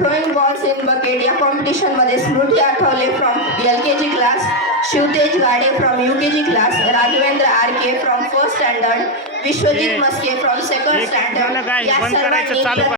throwing balls in bucket या competition मध्ये स्मृती Athawale from LKG class, Shivtej Gade from UKG class, Raghavendra RK from first standard, Vishwajit Maske from second standard या सर्वांनी